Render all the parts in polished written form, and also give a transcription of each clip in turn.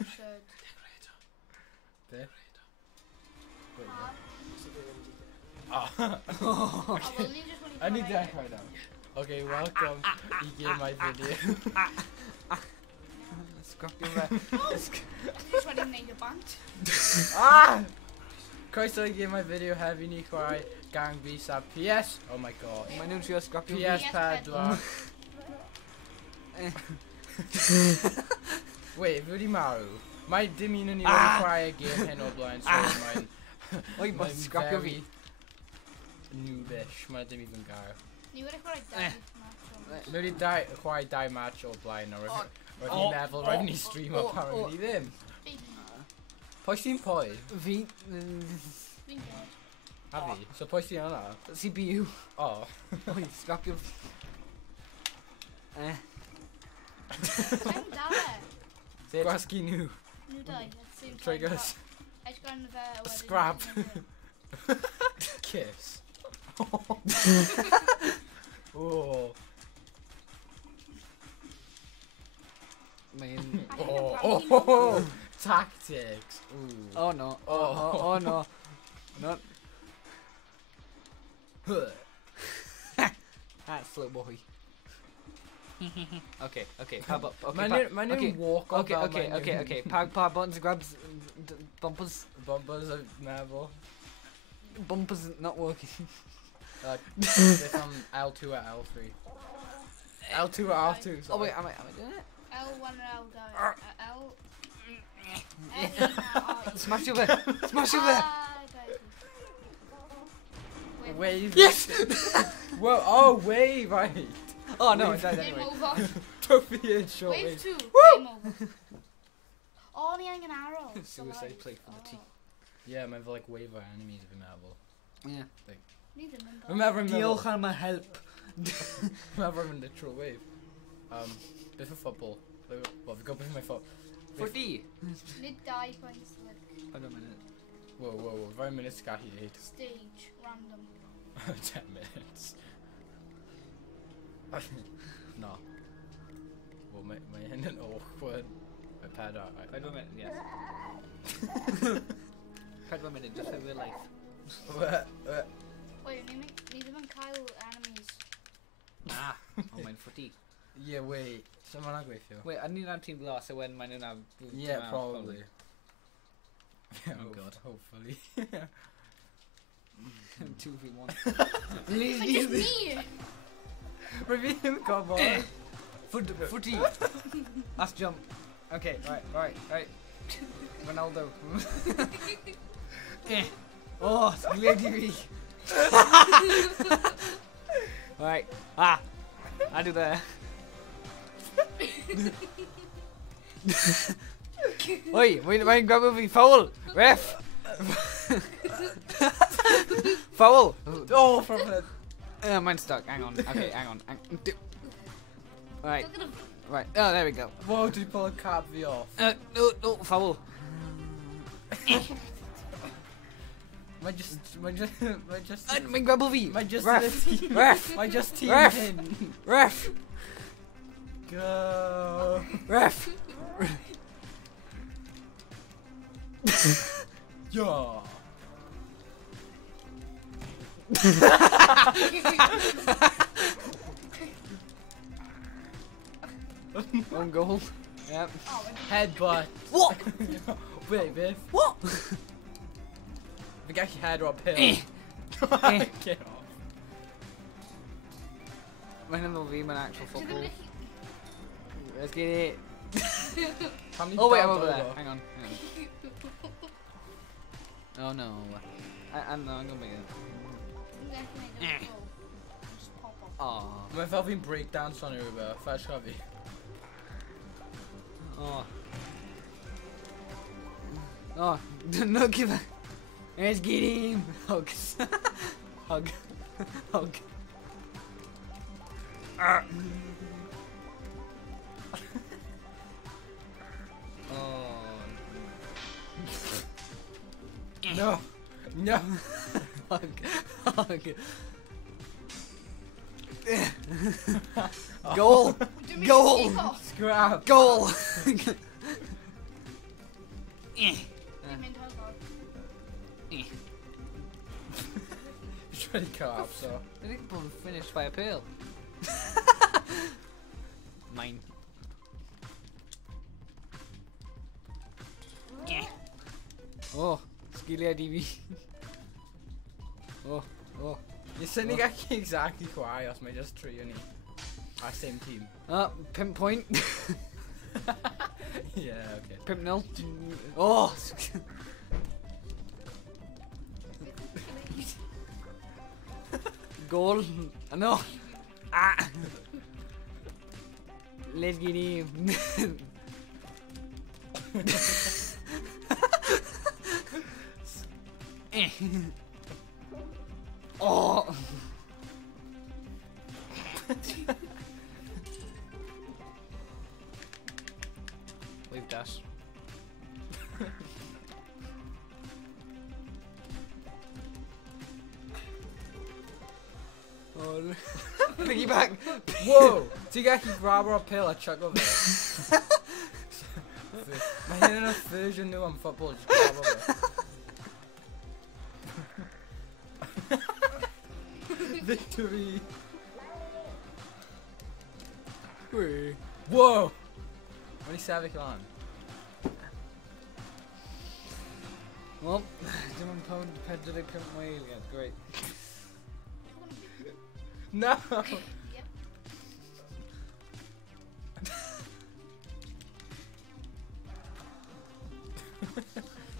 absurd. There. Oh, Oh. Okay. well, you just want to I need try that it. right now. Okay, welcome. You get my video. Scrap your red. You just want to make a band. Ah! Christ, I get my video. Have you cry? Gang visa. PS. Oh my god. My name's your scrap your PS PS pad. Wait, Rudy Maru. My demeanor ni cry again. Hen blind. So mine. Oi, but scrap your V. Noobish. My dim even go. You would have got a dive match on. Maybe die match or blind or if you level right in his stream apparently them. Big Push team poi. V. big good. Have you? So push the on CPU. Oh. Oi, scrap your. I'm down. Graski new. New die. Let's see. Triggers. I just got another Scrap. Kiss. Oh. Man. Oh. Tactics. Ooh. Oh no. Oh no. Not. That's slow boy. Okay. My name walk up. Okay. Pag buttons grabs bumpers. Bumpers of marble. Bumpers not working. It's on L2 or L3. L2 or R2. Oh Sorry. wait, am I doing it? L1 and L go. L. L. Smash you there. Smash you there. Wave. Yes. Whoa! Oh, wave! Right. Oh no, I Wave. died Game anyway. over. Trophy and short Wave wave. 2. Woo! Game over. Oh, the hanging arrow. Suicide play for the T. Yeah, remember like wave our enemies of marble. Yeah. Need them in Remember Diolch help. remember in literal wave. Bit of football. What have I got with my foot? For D. Need die points like Hold on a minute. Whoa. Very minutes scatter 8. stage random. 10 minutes. No. Well, my hand an awkward. My pad out. Hold on a minute, yes. Hold on a minute, just in real life. Wait, need them in Kyle enemies. Ah, oh mine for D. Yeah, wait. Someone agree with you. Wait, I need that team below, so when mine and I. Yeah, probably. Yeah, Oh, God. Hopefully. 2v1. But just me! Review, come on. Footy. Last jump. Okay, right. Ronaldo. Oh, Splendid. Right. I do that. Oi, wait, grab movie. Foul. Ref. Foul. Oh, from the. Mine's stuck. Hang on. Okay, hang on. Right. Look at him. Right. Oh, there we go. Whoa, did you pull a cab V off? No, foul. My just. My grab movie. My just. Ref. Ref. My just team Ref. in. Ref. Go. Ref. Yeah. One goal. Yep. Oh, Headbutt. What? Wait, Biff. What? I got your head up hill. Get off. My name will be my actual She's football. gonna Let's get it. How many Oh wait, I'm dogs over are there. Hang on. Oh no. I'm gonna make it. Just pop up. Oh. My Velvin breakdance on Uber. First hobby. Oh. Oh. No, give it. Let's get him. Hugs. Hug. Hug. Oh. No. No. Hug. Hug. Goal. Do me Goal. a sneak off. Scrap. Goal. I'm in Hogwarts. It's really cut off, so. I think we're finished by a pearl. Mine. Oh, skilly DB. Oh. You're sitting exactly quiet, os mae just three on our same team. Pimp point. Yeah, okay. Pimp nil. Oh. Goal. No. Ah. Let's get him. Oh. Wave dash. Oh, piggyback. Whoa! Ti'n gallu grab o'r pill a chuck over it. Mae hyn yn y version nhw am football, just grab over it. Victory! Wee. Whoa! Mae'n i sefyll lan. Well, dim ond pound 45 mwy eiliad, great. No! Yep.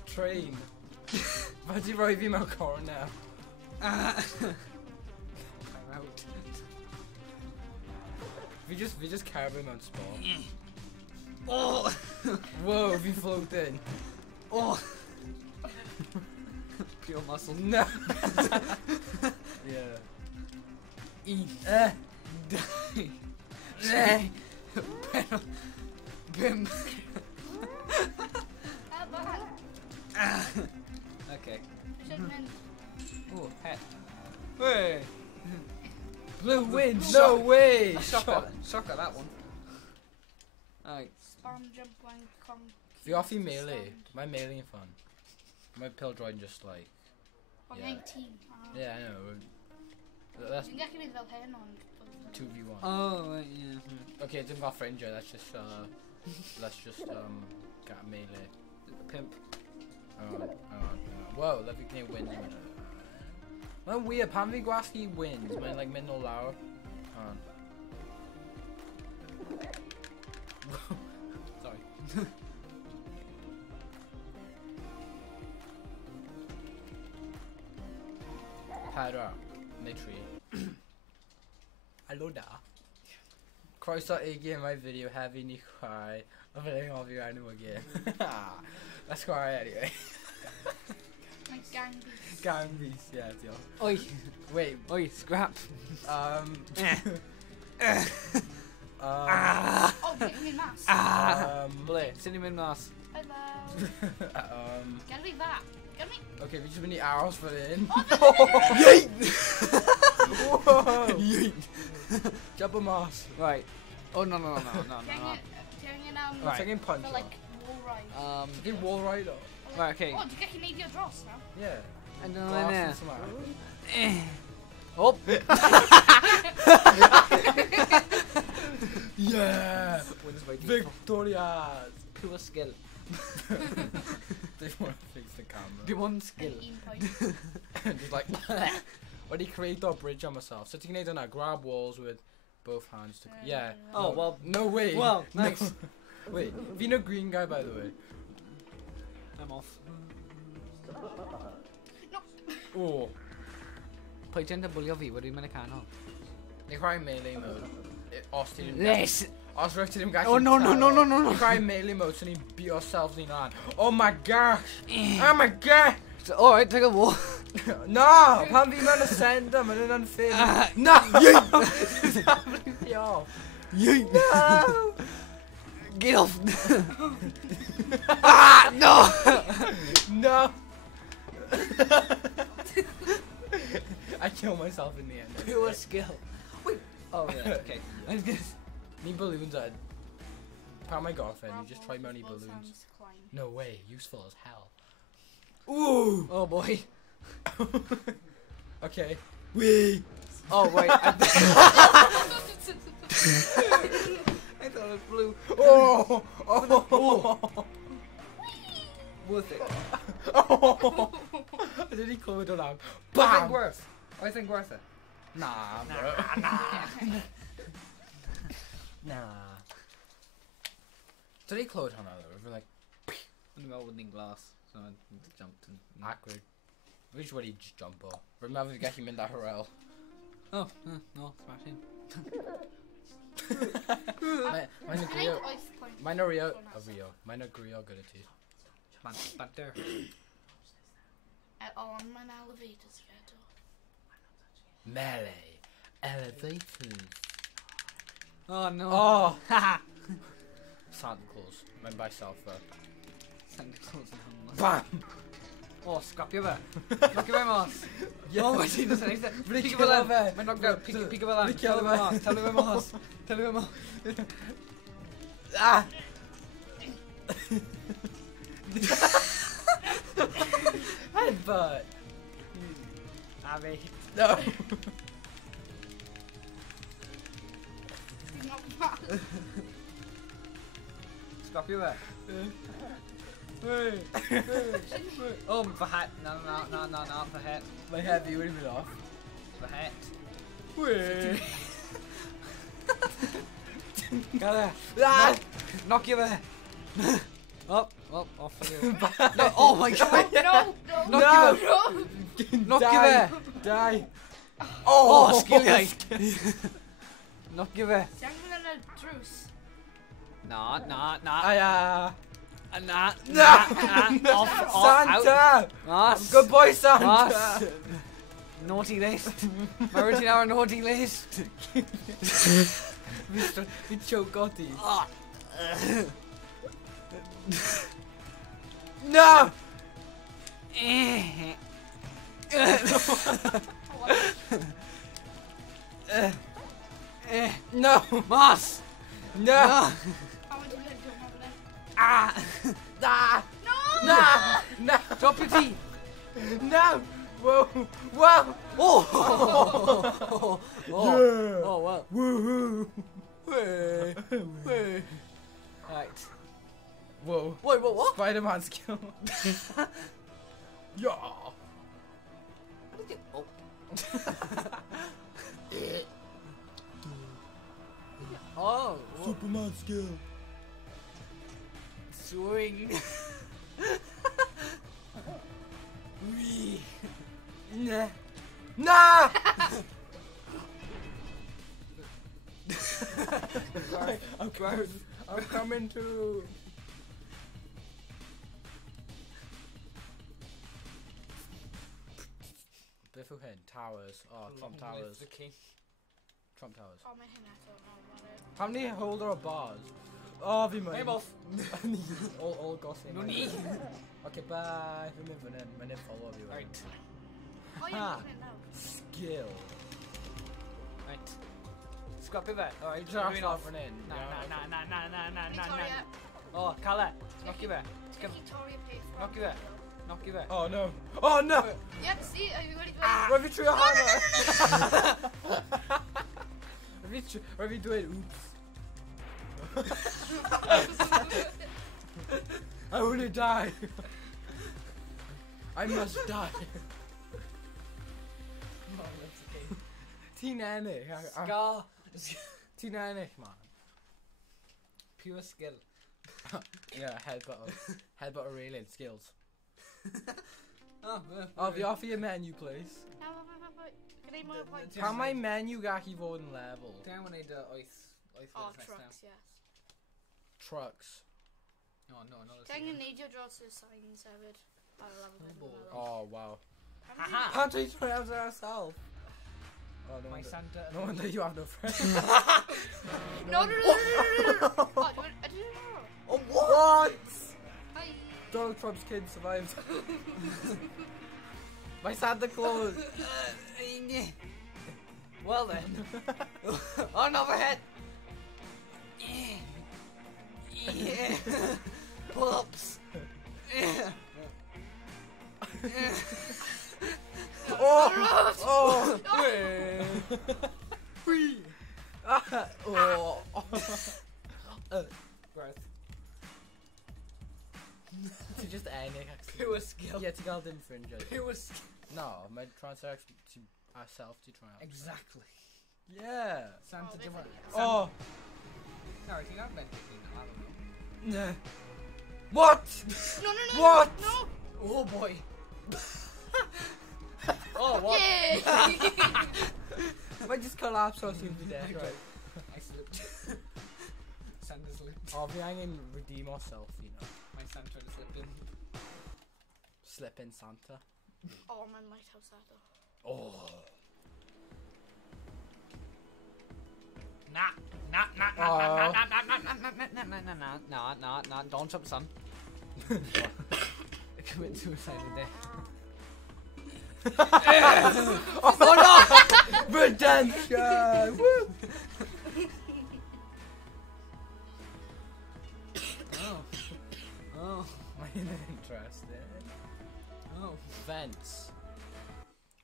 Train. Fa di roi fi mewn cor now. I'm out. Fi just carry mewn sport. Oh! Whoa, fi'n floating. Oh! Pure muscle. No! Yeah. Die. Bim. Okay. Should've been. Oh, hat. Hey. Blue wins, no way! Shock at that one. Alright. Spam jump when con. Fi offi melee. My melee yn fun. My pill droid just like. On Yeah. 19. Yeah, I know. That's Dwi'n gallu mynd fel hyn ond. 2v1. Oh, right, yeah. Okay, dim got friendship, let's just get melee. Pimp. Hang on. Whoa, let me get wins. Mae'n weird, pan fi gwasgu wins, mae'n like mynd o lawr. Hang on. Sorry. Pedwar, neu 3. Helo da. Croeso i gym my video hefyd ni chwarae. A fyddai'n ofio enw o gym. Let's chwarae anyway. Like gang beast. Gang beast, yeah, diolch. Oi. Wait, Oi, scrap. Oh, get me mas. Ble, syn ni'n mynd mas. Hello. um, Get me that. Get me. okay, fi jyst mynd i aros fan hyn. Yeet! Whoa! Yeet! Jump o mas. Right. Oh, no. Ti'n Right. Taking punch for like wall ride. Taking wall rider. Right, okay. Oh, ti'n gallu neidio dros na? Yeah. And then Glass there. and smart. Oh! Yeah! Wins by default. Victorias! Pure skill. They want to fix the camera. Dim ond skill. 18 points. Just like, when he create a bridge on myself. So you can do that, grab walls with both hands. Yeah. Oh, well. No way. Well, No. nice. Wait, you know green guy by the way. I'm off. Oh. Pwy ti'n dybwlio fi, wedi mynd y canol? They cry melee mode. Os ti ddim... Les! Os rwyf ti ddim gallu... Oh, no. You cry melee mode, so ni beat ourselves in on. Oh my gosh! Oh my god! So, alright, take a walk. No! Pan fi mewn y sender, mae'n yn unfair. No! Yeet! Yeet! No! Get off! Ah, no! No! I killed myself in the end. Pure skill. Wait. Oh, yeah, okay. I was gonna... Need balloons, Ed. found my girlfriend. You just tried money Full balloons. sounds climb. No way. Useful as hell. Ooh. Oh boy. Okay. Wee. Oh wait. I thought it was blue. Oh. Oh. Worth it. Oh. Did he call it alarm? I Bam. think worth. I think worth it. Nah, bro. Nah. Did he close on that? We're like And I wouldn't glass, so I jumped and. awkward. Which way did you jump off? Remember to get him in that RL. Oh, no, smash in. Mine Can I Rio. ice climb? Mine Rio. Rio. Mine Rio good at it. Man, back there. On my elevator schedule. Melee. Elevators. Oh no. Oh. Santa Claus. Went by Salford. Santa Claus and homeless. Bam. Oh, scrap you there. Knock you Moss. Yeah. Oh my Jesus, I said, Blick pick you up there. my knocked out, pick up Blick a you tell him there. Moss, tell him Moss, tell him Moss. Ah. Headbutt. Abby. No. Not bad. Scrap you there. Oh, for hat. No, for hat. My heavy would have been off. For hat. Wait. Got there. Ah. Knock you there. Up, off you. No, oh my god. No, no, No. no. Knock you Die. there. Die. Oh, skill guy. Knock you there. See, I'm gonna truce. Nah. Nah. Santa. Santa. Good boy, Santa. Naughty list. My routine hour naughty list. We choke Gotti. Ah. No. No. Moss. No. How would you live to have it? Ah. Ah. No! No. No. Drop your tea. No. Whoa. Whoa. Oh. Yeah. Oh well. Woohoo. Way. Right. Whoa. Wait, what? Spider-Man skill. Yeah. Oh. Oh. Superman skill. Swing. Wee. Nah. Nah. I'm coming to. Bifflehead Towers. Oh, Trump Towers. The king. Trump Towers. Oh, my hand, I don't know about it. How many holder of bars? Oh, vi må Hey, boss. all gossip. No need. Okay, bye. Men den follow you. Right. Oh, you're Ha. moving it now. Skill. Right. Scrap it there. Alright, Just moving off. off and in. Nah. Victoria. Oh, Calla. Knock you there. Skip. Victoria paid for Knock you there. Knock you there. Oh no. Oh no. Yep, see, are you ready to What if you try harder? What if you do it? Oops. I want to die. I must die. Oh, that's okay. T-Nanny. Scar. T-Nanny, man. Pure skill. Yeah, headbutt a railing skills. Oh, Oh, the offer your menu, please. Can I move like... Just How my like- menu gaki voting level? Down when I do ice. Oh, next trucks, yes. Trucks. No. I'm gonna need your draw to sign Severed. Oh wow. Haha. Panties for ourselves. Oh no My wonder. Santa. No wonder you have no friends. No. Oh, I didn't know. Oh what? Hi. Donald Trump's kid survived. My Santa Claus. Well then. On overhead. Yeah. Pull-ups. Yeah. Oh! Oh! Whee! Oh! Breath. To just any accident. Pure skill. Yeah, to go infringe it. Pure skill. No, my transaction to ourselves to try out. Exactly. Yeah. Santa Oh, Gemau. Oh! No, I think I've been thinking that. I don't know. No. What? No. What? No. Oh boy. Oh, what? Yay! I just collapsed so soon to death, right? I slipped. Santa slipped. Oh, we hanging redeem ourselves, you know. My Santa tried to slip in. Slip in Santa. Oh, man, lighthouse that though. Oh. Nah, don't jump, son. Commit suicide today. Oh no! Redemption! Woo! Oh. Interesting. Oh. Vents.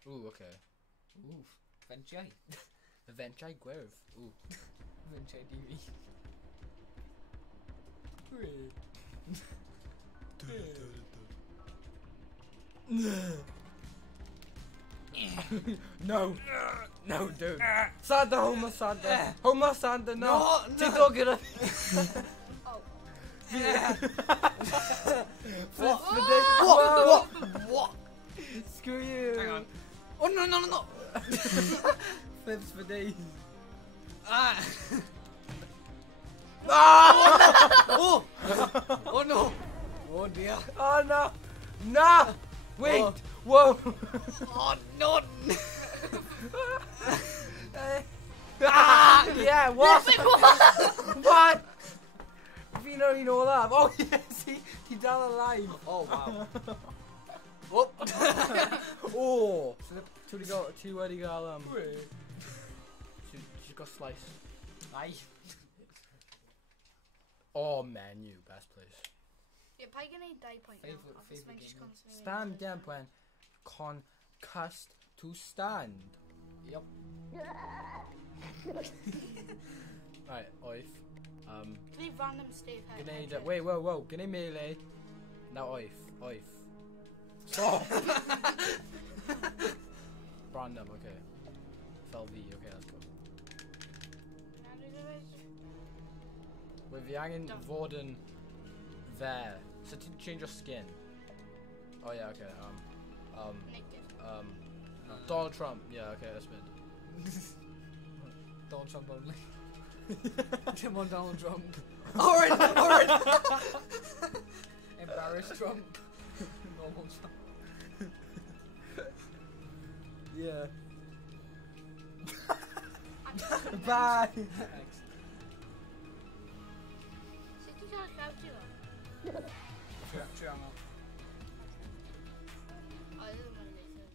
Ooh, okay. Ooh. Venchai. The Venchai Grove. Ooh. Venchai TV. No. No, dude. Santa, Homer Santa. Homer Santa, no. TikTok, get up. Oh. Flip for What? days. What? What? Screw you. Hang on. Oh no. Flips for days. Ah. Ah! Oh. Oh no. Oh dear. Oh no. No. Wait. Oh. Whoa. Oh no. Ah! Yeah, what? What? You don't even know that. Oh, yes, he's down alive. Oh wow. Oh. Oh. To where he got, she got sliced. Aye. Oh, man, you best place. Yeah, probably gonna die point now. Favorite This man game. just constantly Stand down. down when concussed to stand. Yep. Right, oif. Leave random Steve head. Grenade. Wait, whoa. Grenade melee. Now oif. Stop. Random. Okay. FLV. Okay, let's go. With the hanging Done. Vorden there. So to change your skin. Oh yeah. Okay. Naked. Donald Trump. Yeah. Okay, that's good. Donald Trump only. Tim on Donald Trump. Alright. Embarrass Trump. Normal Trump. Yeah. Bye. Thanks. City can't grab you though. True, I'm up. Oh, this is my laser.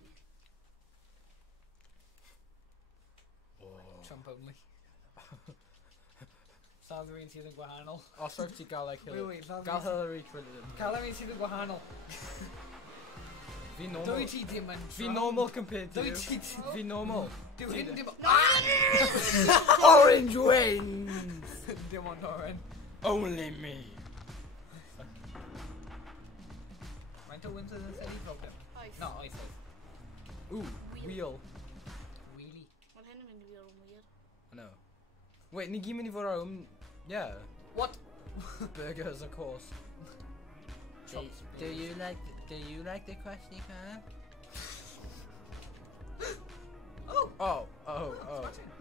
Trump only. Salve si the Guahanal. I'll start to go like Hillary. Wait, salve Gal si. Hillary Clinton. Calame si the Guahanal. Be normal. Don't cheat him, man. Be normal compared to you. Don't cheat. Be normal. Do him. Orange wings. Dim on Doran. Only me. Went to Winter and said he broke him. Ice. No, ice. Ooh, wheel. Really? What hände med det weird? I know. Wait, ni give me våra yeah. What? Burgers, of course. Do you like the crusty can? Oh.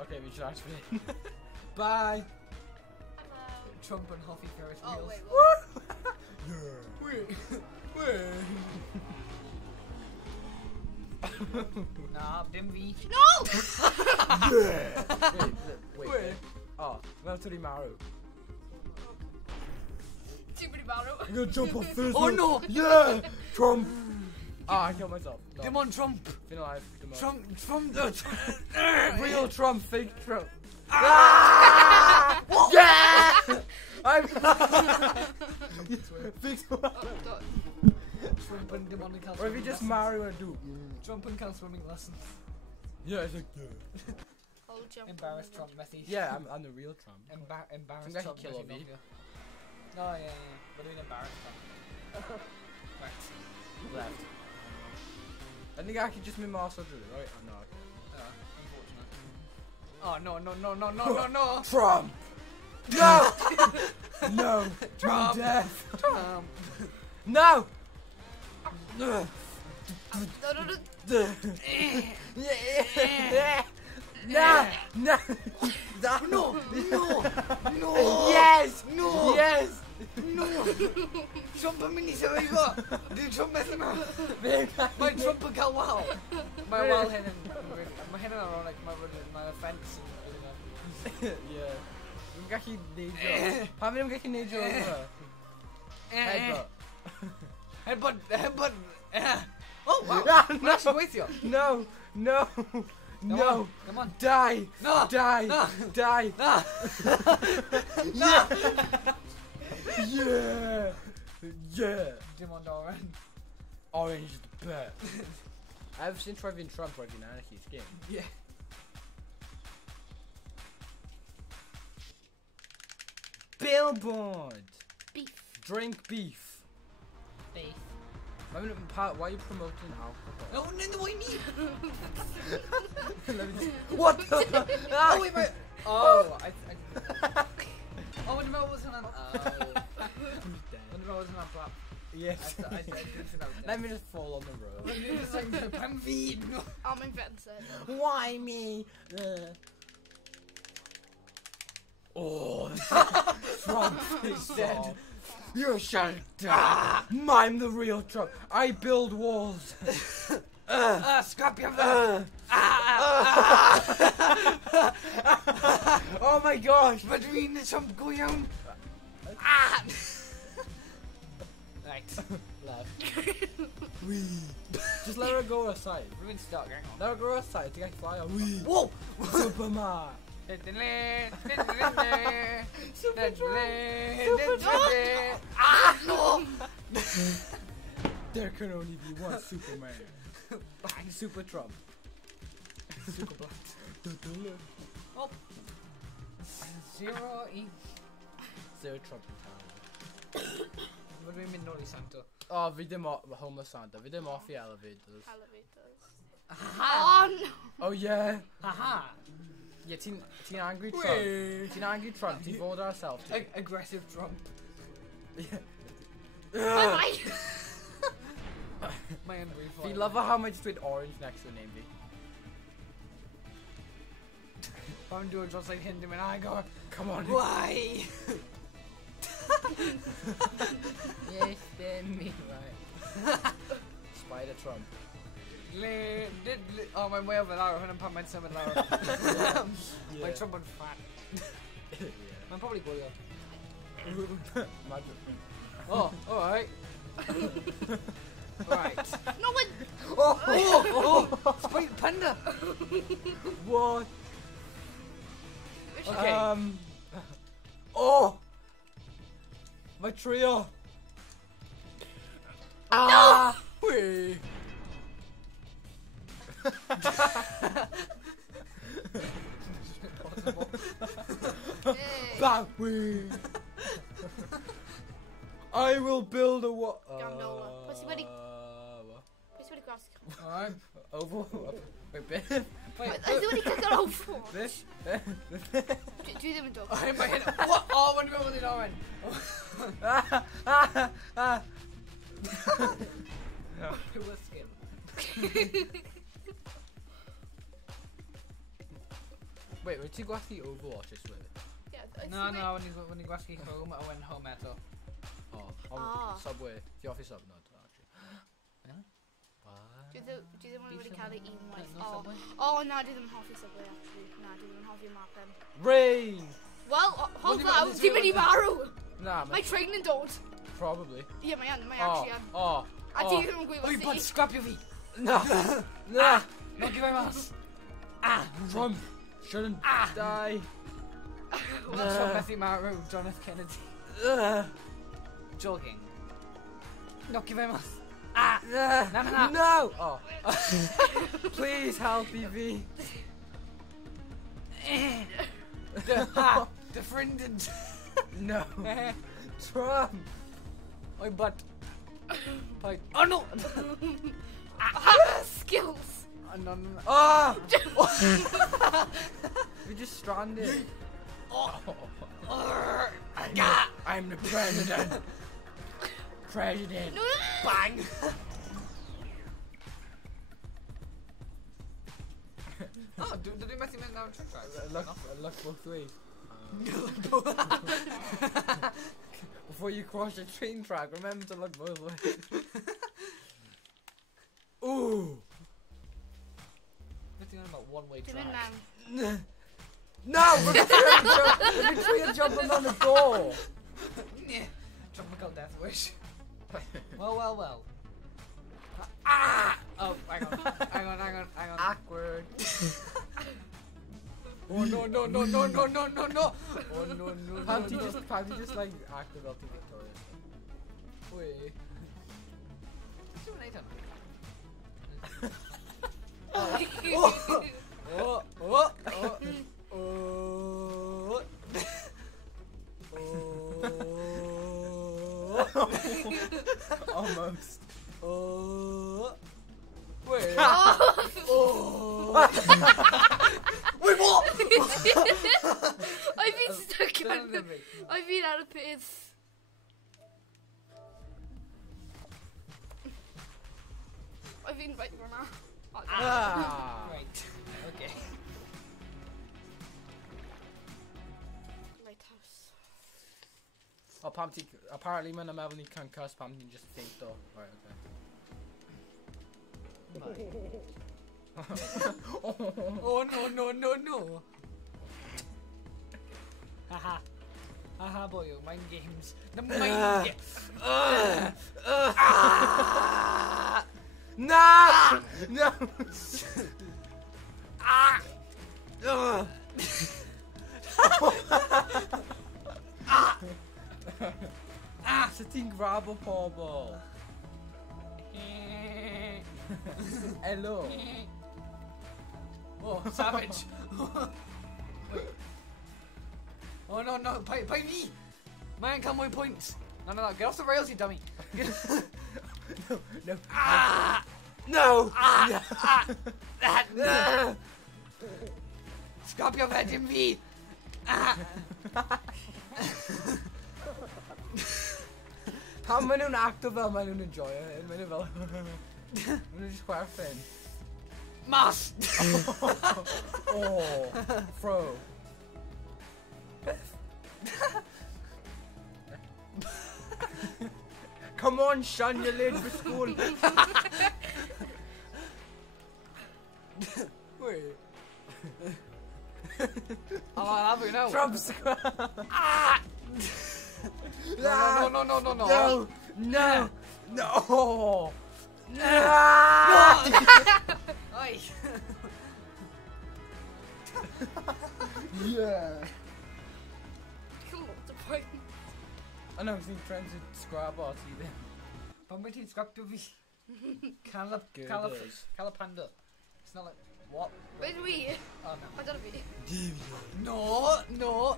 Okay, we should actually. Bye. Trump and Huffy Ferris Oh, wheels. wait, Wait. Nah, dim V. No! Wait. Oh, well, to the Maru. Super Mario. I'm gonna jump off first. Oh no! Yeah! Trump! Ah, I killed myself. No. Dim on Trump. Been alive. Dim on. Trump. Real Trump, fake Trump. Ah! Yeah! I'm. Fix Oh, Trump and demonic Or if you just Mario and do. Trump and can swimming lessons. Yeah, it's like. I'll jump on Embarrassed the Trump message. Yeah, I'm the real Trump. Embarrassed Think I Trump could kill message. Obi. No, yeah. We're doing embarrassed Trump. Right. Left. I think I could just move also do it, right? Oh, no. Unfortunate. Oh no. Trump! No! No! Trump! Death! Trump! No! No. No! No! No! Yes! No! Yes! No! Trump mini survivor! Do Trump messing my Trump got wow! My wall hidden. My hidden around like my fence. Yeah. I'm gonna need you. How many I'm gonna need you over? Headbutt. Headbutt. Oh wow! Ah, I'm no. actually with you. No! No! No! Come on. Die! No! Die! No! Die! No! Yeah! Yeah! Yeah! Demon Doran. Orange is the best. I've seen Trevian Trump working Anarchy's game. Yeah. Billboard! Beef. Drink beef. Beef. Why are you promoting alcohol? No, why me? Let me just, what the? Oh wait, wait. Oh, oh, when the mail wasn't on. Oh. When the mail wasn't on flap. Yes. I did it out. Let me just fall on the road. It's like I'm feed. I'm invented. Why me? Oh, Trump is dead. You shall die. I'm the real Trump. I build walls. Scrap your Oh my gosh. between the Trump going on. Right. Left. Just let her go aside. Ruin start going on. Let her go aside to get fly out. Whoa! Superman. No! There can only be one Superman. Bang, Super Trump. Super black. Oh. Zero E. Zero Trump in town. What do we mean, Naughty Santa? Oh, vi dem homeless Santa. Vi dem off the elevators. Elevators. Aha! Oh no! Oh yeah. Haha! Yeah, Teen Angry Trump. Wait. Teen Angry Trump. He voted ourselves. Aggressive Trump. Yeah. Bye. My angry We love how much with orange next to the name. I'm doing just like him and I go, Come on. why? Yes, then me right. Spider Trump. Oh, my way over there, I'm put my summon lower. Yeah. My Trump on fat. Yeah. I'm probably good. Imagine. Oh, alright. Right. No one. Oh! Sprite Panda! What? Okay. Oh! My trio! No! Wee! Hey. Bah, wee! I will build a what? Gondola. What's the What? What's the grass? Alright. Oval? Wait, Wait, I see what he could go for. this? Do them in dog. I'm in my head. What? Oh, when we go with it on. It was skin. Wait, where'd you go after the Overwatch this way? Yeah, No, when you go asking home, I went home at all. Oh, on Ah. Subway. The office sub, no, actually. Yeah? What? Do them when we call it even like. No Subway? Oh, no, do them in Hoffy Subway actually. No, do them in Hoffy Markham. Rain! Well, hold do you want on. this Too many real- Maru. Nah, My training don't. probably. Yeah, my aunt, my Oh, actually aunt. oh, I oh. do them with Oh, you my put scrap your feet. No, no, No, give him us. Trump shouldn't die. Not Trump, Messi, Maru, John F. Kennedy. Jogging. Document. Ah! No, no, no. No! Oh. Please help, EV. The friended. No. Trump. Oi, butt. Oh no! Skills. No, no, no. Ah! We just stranded. I'm the president. President. No. Bang! Oh, do Messi make now trick track? Look both ways. Before you cross the train track, remember to look both ways. Ooh! Messi on about one-way Come track. in now. No! We're between jumping on the door! Yeah. Tropical death wish. Well. Ah! Oh, hang on. Awkward. Oh no! Oh no! Panty just like acted up to Victoria. Wait. What's Nathan? Almost. Wait. Oh. Wait, what? I've been stuck on the... I've been out of pits. I've been right for now. Ah! Right. Okay. Lighthouse. Oh, Pamty, apparently when I'm having concussed, Pamty just think though. Right, Oh no. Haha, boy, mind games. The mind games. No! No! Så ting grabber på ball. Hello. Oh, savage. Wait. Oh no, pay me. Man, come with points. No, get off the rails, you dummy. No. Ah! No! No! Scrap your head in me. Pam maen nhw'n actor fel maen nhw'n enjoy it. Maen nhw fel... Maen nhw'n just chwerthin. Mas! Oh, fro. Come on, Sean, you're late for school. Wait. Oh, I'll have it now. Trump squad. Ah! No. No! No! Oi. Yeah. Come on, the point. I know, because trying to scrap out even. Pamit scrap to be. Good. Calapanda. It's not like what? Where do we? Oh I don't know. no.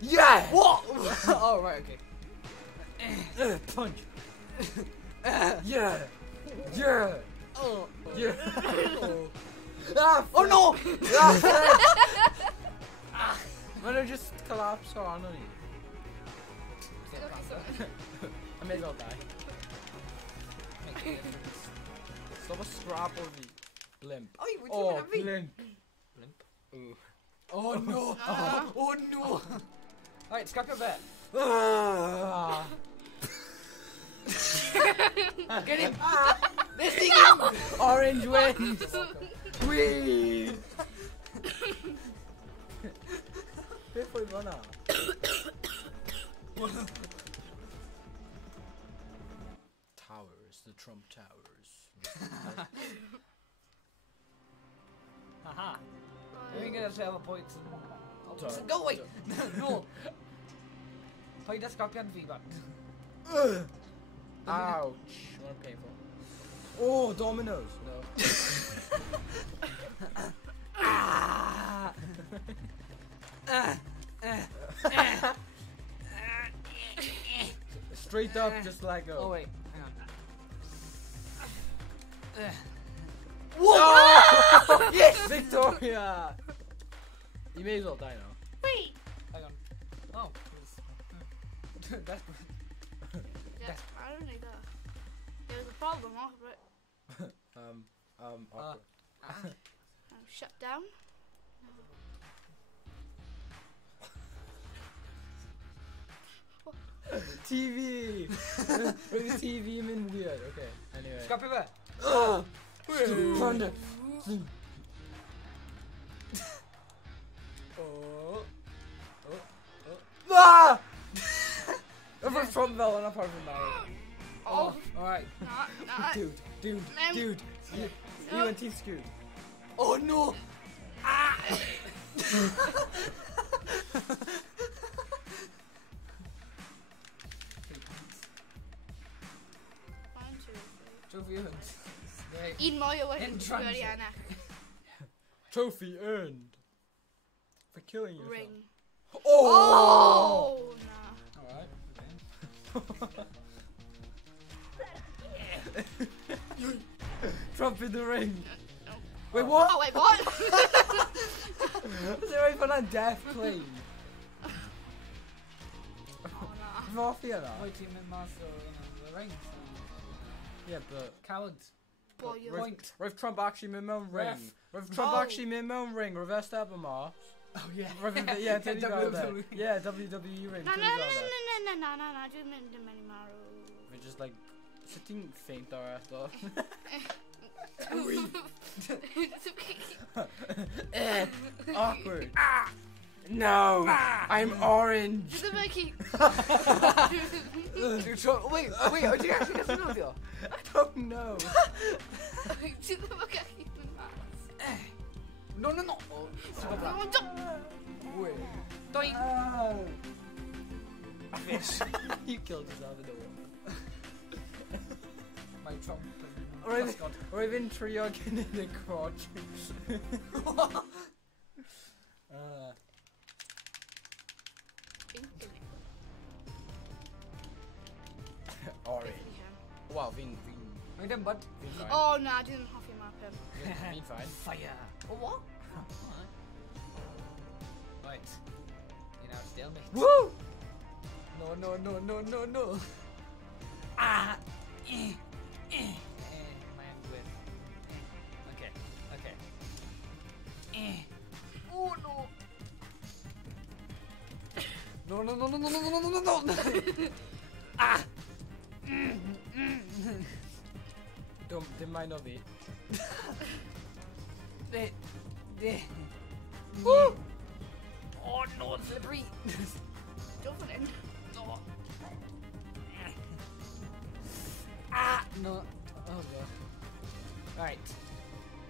Yeah! What? Oh right, okay. Punch. Yeah! Yeah! Oh. Yeah! Oh. Oh no! When I just collapse on you. I may as well die. Stop a scrap of me. Blimp. Oh, you Oh, at me. blimp. Ooh. Oh no! Oh no! Alright, scrap your bet. Ah. Get him! Let's dig him! Orange wings! Green! Before we run out. Towers, the Trump Towers. Haha. We ain't gonna have points. Don't. Go away! No! Paid a scorpion fever. Ouch. What painful. Oh, dominoes. No. Straight up, just let go. Oh wait, hang on. Whoa! Yes, Victoria. You may as well die now. Wait. Hang on. Oh, that's Yeah, I don't need that. There's a problem, but Awkward. I'm shut down. TV. With the TV, I'm in weird. Okay. Anyway. Scorpion bear. Thunder. Oh. Ah! I'm from Trumpville and I'm part of Mario. Oh, Alright. nah. Dude. You No. and Team Scoot. Oh no! Ah! One, two, Trophy earned. three. Eat Mario with In transit. Ariana. Trophy earned. For killing yourself. Ring. Oh! Oh, nah. Alright. Trump in the ring. No. Wait, what? Oh, wait, what? Is there even a death claim? Oh, nah. Mafia now. My team in Master in the ring. Yeah, but Cowards. Boy, you're Point. If Trump actually made my own ring. Ref. If Trump Oh. actually made my own ring, reverse that more. Oh yeah. Yeah, Teddy Bear there. WWE. Yeah, WWE ring. No, Teddy no, no, Bear there. no, do many Mario. We're just like sitting faint our ass off. Awkward. No, I'm orange. Just a Mickey. Wait, are you actually getting to know? I don't know. Just a Mickey. No. Oh, super black. Wait. Doink. Fish. You killed yourself in the water. My Trump. Or even Triog in the crotch. Orange. Wow, Vin Wait them, bud. fine. Oh, no, I didn't have your map him. Vin fine. Fire. Oh, what? Right. You know, stalemate. Woo! No. Ah! Man with. Okay. Oh no! No! Ah! They might not be. Woo! Oh no, it's slippery! Jump it in. Oh. Ah! No. Oh god. Right.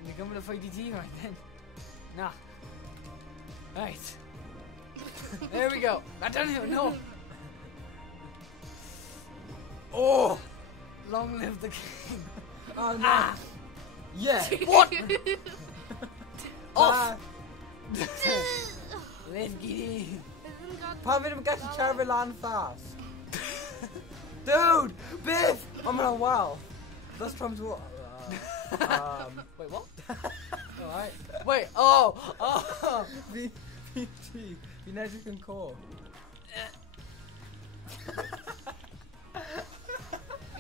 You're coming to fight the team right then? Nah. Right. There we go. I don't even know. Oh! Long live the king. Oh no! Ah! Yeah! What? Off! Let's get in. Pavin him get to Cherryland fast. Dude! Biff! I'm in a wow. That's Trump's what? Wait, what? Alright. Wait, oh! VT. United can call. You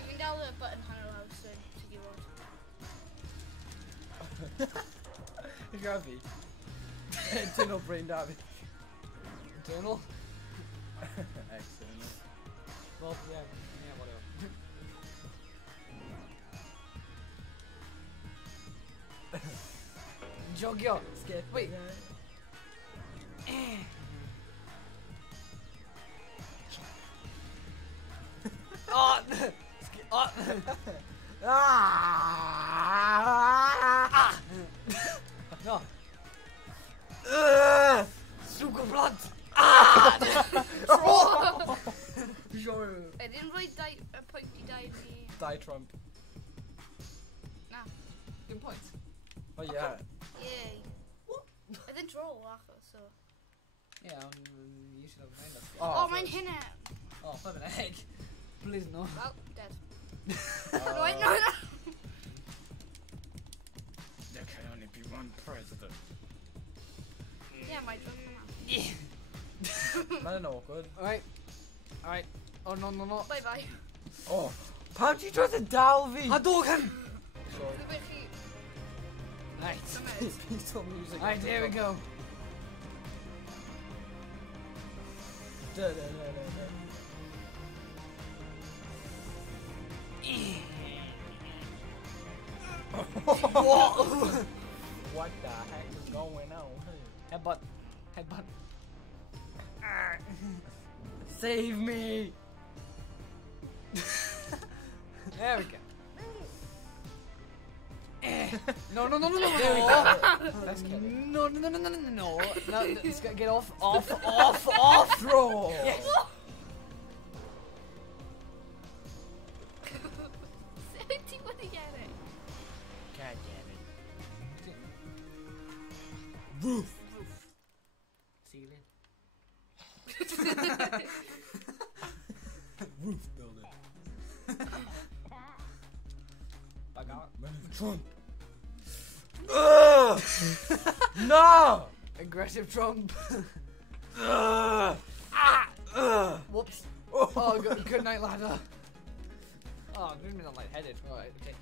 can download a button handle house to you want. It's gotta be. Internal brain damage. Internal? Excellent. Well, yeah, whatever. Jogger. Skip. Wait. Oh! Oh! Ah! No. Sugarblad! Sure. I didn't write pointy die me. Die Trump. Nah. Good points. Oh yeah. Yay. I didn't draw a walker, so. Yeah, you should have made that. Oh, mine hit it. Oh, flipping egg. Please no. Well, dead. Uh, Wait, no. There can only be one president. Yeah, my draw. Yeah. Man, awkward. Alright. Alright. Oh no no no. Bye bye. Oh, pam ti dros y dal fi? Hadouken! Sorry. Right. Piece of music. Alright, here we go. Da, da, da, da, da. What the heck is going on here? Headbutt. Headbutt. Save me! There we go. No no no no no There we no. go. Let's get it. No no no no no no no. No, it's gotta get off off. Throw! Yes. 70 when you get it. God damn it. Roof! Ceiling. Roof building. Back out. Man of Trump. No! Aggressive Trump. Whoops. Oh, good night, ladder. Oh, I'm really not lightheaded. Alright, okay.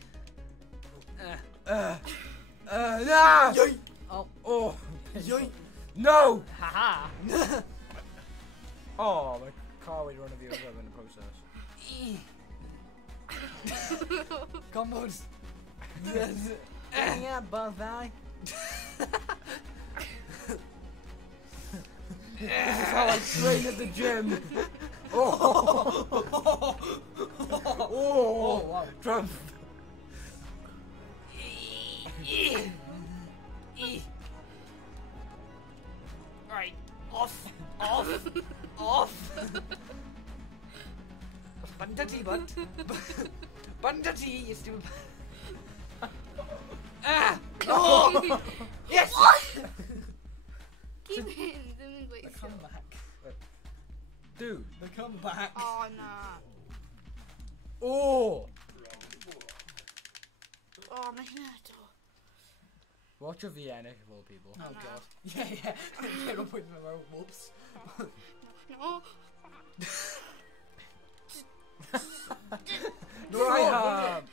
No! Yoy! Oh. Oh! Yoy! No! Haha! Oh, my car would run a vehicle in the process. Combos! Yeah, Buzz-Eye. This is how I train at the gym. Oh! Oh! wow. Trump. Alright, off! Bandati, butt! Bandati, you stupid! Ah! No! Yes! Keep hitting them and wait. The comeback. Dude. The comeback. Oh, nah. Oh! Oh, my head. Watch a Vienna of all people. Oh no. god. Yeah. Get up with my rope. Whoops. No. Right arm.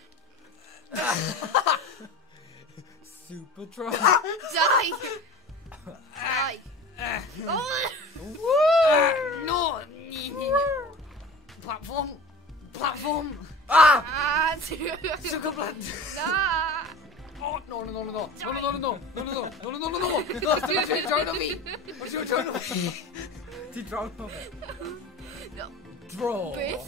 Super Trump. Die! Die! Oh! No! Platform! Ah! Ah! Sugar blood! Nah! Oh, no! No! What's your turn on me? What's your turn on me? Ti drawn on it. No. Draw. Beth?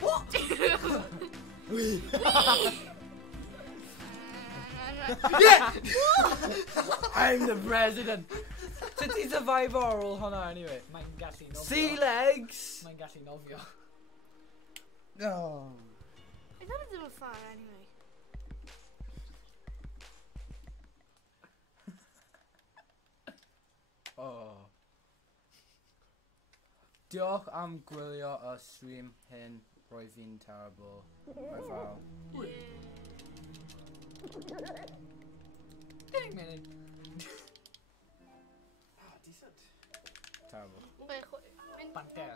What? Yeah! I'm the president. Sut ti'n survive ar ôl hwnna anyway? Mae'n gallu nofio. Sea legs! Mae'n gallu nofio. No. I thought it was fun anyway. Oh. Diolch am gwylio y stream hyn. Roedd fi'n terrible. Roedd fel. Minute. Ah, decent. Terrible. Wait, Panther.